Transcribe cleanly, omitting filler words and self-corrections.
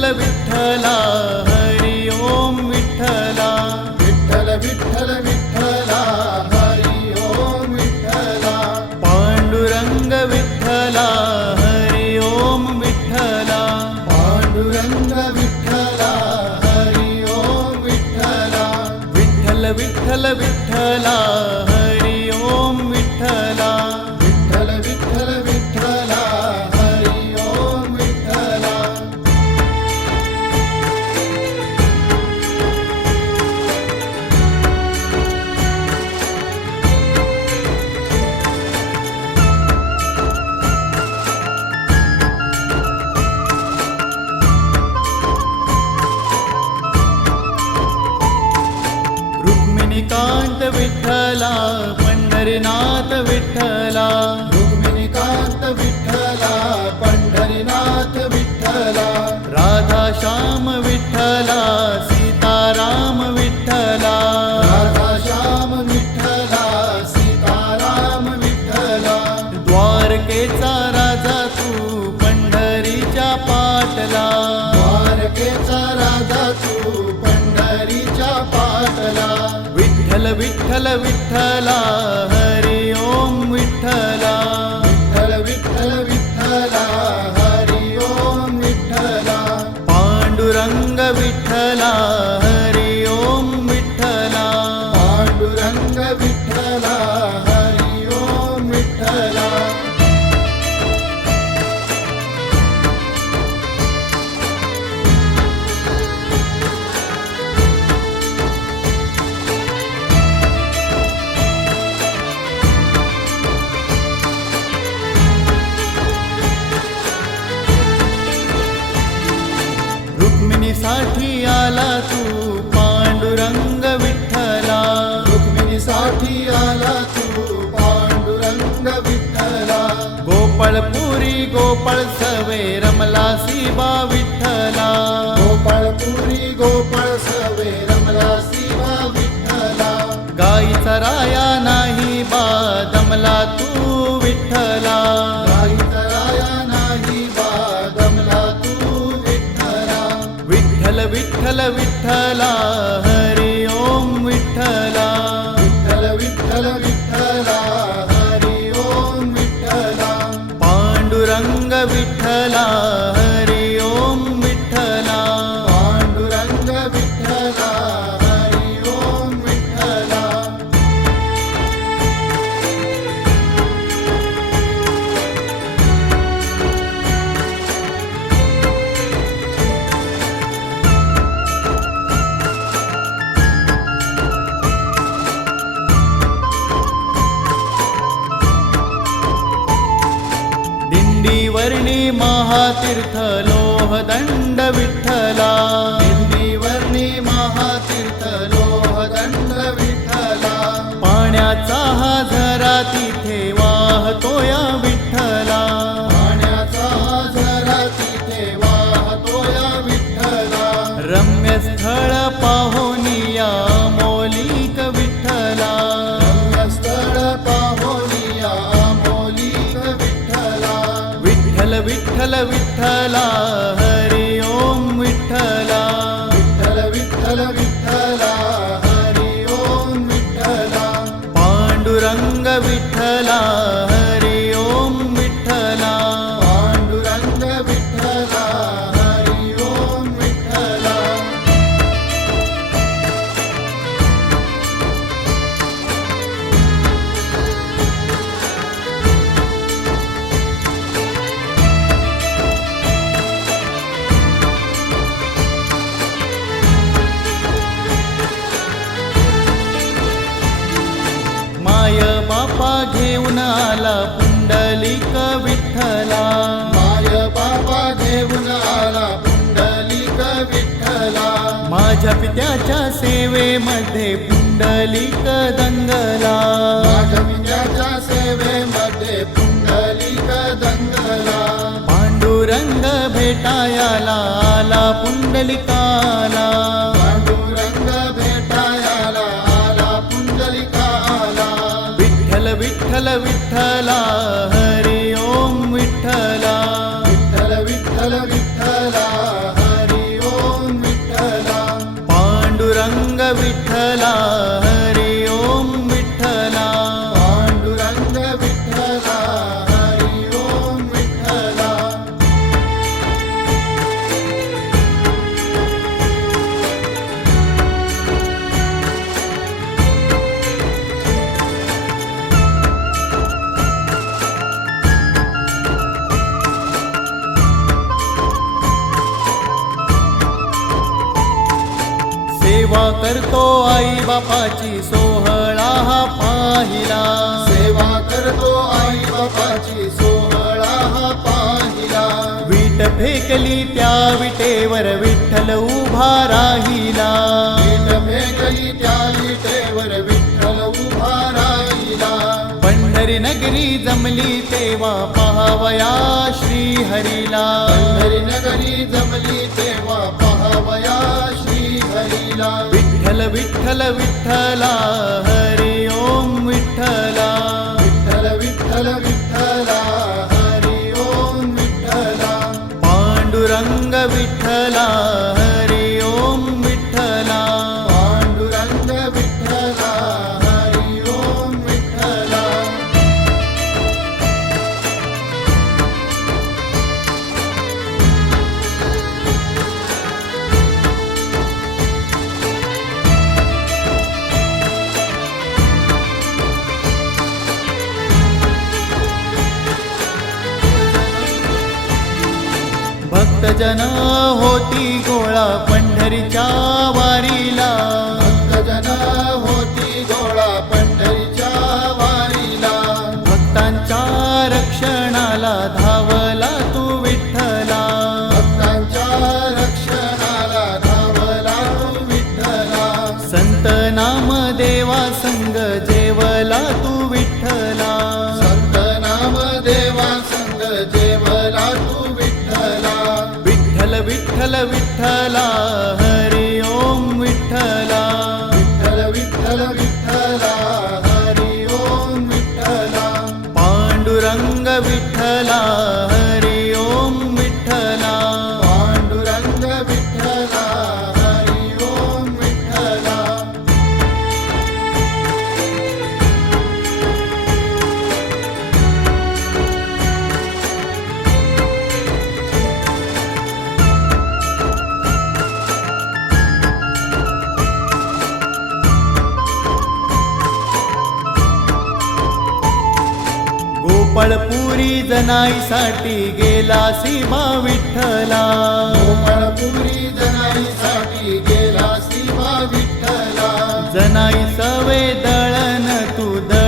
विठ्ठल विठ्ठला हरि ओम विठ्ठला विठ्ठल विठ्ठल विठ्ठला हरि ओम विठ्ठला पांडुरंग विठ्ठला हरि ओम विठ्ठला पांडुरंग विठ्ठला हरि ओम विठ्ठला विठ्ठल विठ्ठल विठ्ठला हरि ओम विठ्ठला विठ्ठल विठ्ठल विठ्ठला हरि ओम विठ्ठला रुक्मिणीकांत विठ्ठला पंढरीनाथ विठ्ठला रुक्मिणीकांत विठ्ठला पंढरीनाथ विठ्ठला राधा श्याम विठ्ठला सीताराम विठ्ठला राधा श्याम विठ्ठला सीताराम विठ्ठला द्वारकेचा राजा तू पंढरीच्या पाटला द्वारकेचा राजा तू पंढरीच्या पाटला विठ्ठल विठ्ठल विठ्ठला हरि ओम विठ्ठला विठ्ठल विठ्ठल विठ्ठला हरि ओम विठ्ठला पांडुरंग विठ्ठला हरि ओम विठ्ठला पांडुरंग विठ्ठला हरि ओम विठ्ठला रुक्मिणीसाठी आला तू पांडुरंग विठ्ठला रुक्मिणीसाठी आला तू पांडुरंग विठ्ठला गोपाळपुरी गोपाळ सवे रमलासी बा विठ्ठला गोपाळपुरी गोपाळ सवे रमला शिवा विठ्ठला गाईचा राया नाही बा दमला तू विठ्ठला गाईचा राया नाही बा दमला तू विठ्ठला विठ्ठल विठ्ठल विठ्ठला हरि ओम विठ्ठला विठ्ठल विठ्ठल विठ्ठला हरि ओम विठ्ठला पांडुरंग विठ्ठला हरि ओम विठ्ठला पांडुरंग विठ्ठला हरि ओम विठ्ठला दिंडीवर्णी महातीर्थ लोहदंड विठ्ठला दिंडीवर्णी महातीर्थ लोहदंड विठ्ठला पाण्याचा हा झरा तिथे वाहतोया विठ्ठला पाण्याचा झरा तिथे वाहतोया विठ्ठला रम्य स्थळ पाहोनिया मोलिक विठ्ठला स्थळ पाहोनिया मोलिक विठ्ठला विठ्ठल विठ्ठल विठ्ठला हरि ओम विठ्ठला विठ्ठल विठ्ठल विठ्ठला हरि ओम विठ्ठला पांडुरंग विठ्ठला हरि ओम विठ्ठला पांडुरंग विठ्ठला हरि ओम विठ्ठला माय बापा घेऊन आला पुंडलिक विठ्ठला माय बाबा घेऊन आला पुंडलिक विठ्ठला माझ्या पित्याच्या सेवेमध्ये पुंडलिक दंगला माझ्या विद्याच्या सेवेमध्ये पुंडलिक दंगला पांडुरंग भेटायाला आला पुंडलिकाला पांडुरंग भेटायाला आला पुंडलिका आला विठ्ठल विठ्ठल विठ्ठला हरि ओम विठ्ठला विठ्ठल विठ्ठल विठ्ठला हरि पांडुरंग विठ्ठला हरी ओम विठ्ठला. पांडुरंग विठ्ठला हरी ओम विठ्ठला. सेवा करतो आई बापाची सोहळा हा पाहिला. सेवा करतो आई बापाची सोहळा हा पाहिला. वीट फेकली त्या विटेवर विठ्ठल उभा राहिला. वीट फेकली त्या विटेवर विठ्ठल उभा राहिला. पंढरी नगरी जमली तेव्हा पहावया श्री हरीला. पंढरी नगरी जमली तेव्हा पहावया श्री हरीला. विठ्ठल विठ्ठल विठ्ठला हरी ओम विठ्ठला. विठ्ठल विठ्ठल विठ्ठला हरी ओम विठ्ठला. पांडुरंग विठ्ठला हरी ओम विठ्ठला. पांडुरंग विठ्ठला हरी ओम विठ्ठला. भक्तजन होती गोळा पंढरीच्या वारीला. भक्तजन होती गोळा पंढरीच्या वारीला. भक्तांच्या रक्षणाला धावला तू विठ्ठला. भक्तांच्या रक्षणाला धावला तू विठ्ठला. संत नामदेवा संग जेवला तू विठ्ठला. संत नामदेवा संग जेवला तू विठ्ठला. विठ्ठल विठ्ठल विठ्ठला हरी ओम विठ्ठला. विठ्ठल विठ्ठल विठ्ठला हरी ओम विठ्ठला. पांडुरंग विठ्ठला हरी ओम विठ्ठला. पांडुरंग विठ्ठला हरी ओम विठ्ठला. गोपाळपुरी जनाईसाठी गेला सीमा विठ्ठला. गोपाळपुरी जनाईसाठी गेला सीमा विठ्ठला. जनाई सवे दळण तू दळ